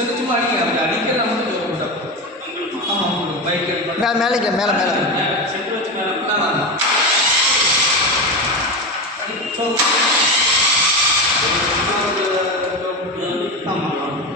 சொல்லி சும்மா அடிக்க அப்படி அடிக்கிறத மட்டும் சொல்ல ஆமாம் பைக் மேலே மேலே மேலே சென்டர் வச்சு மேலே ஆமாம் ஆமாம்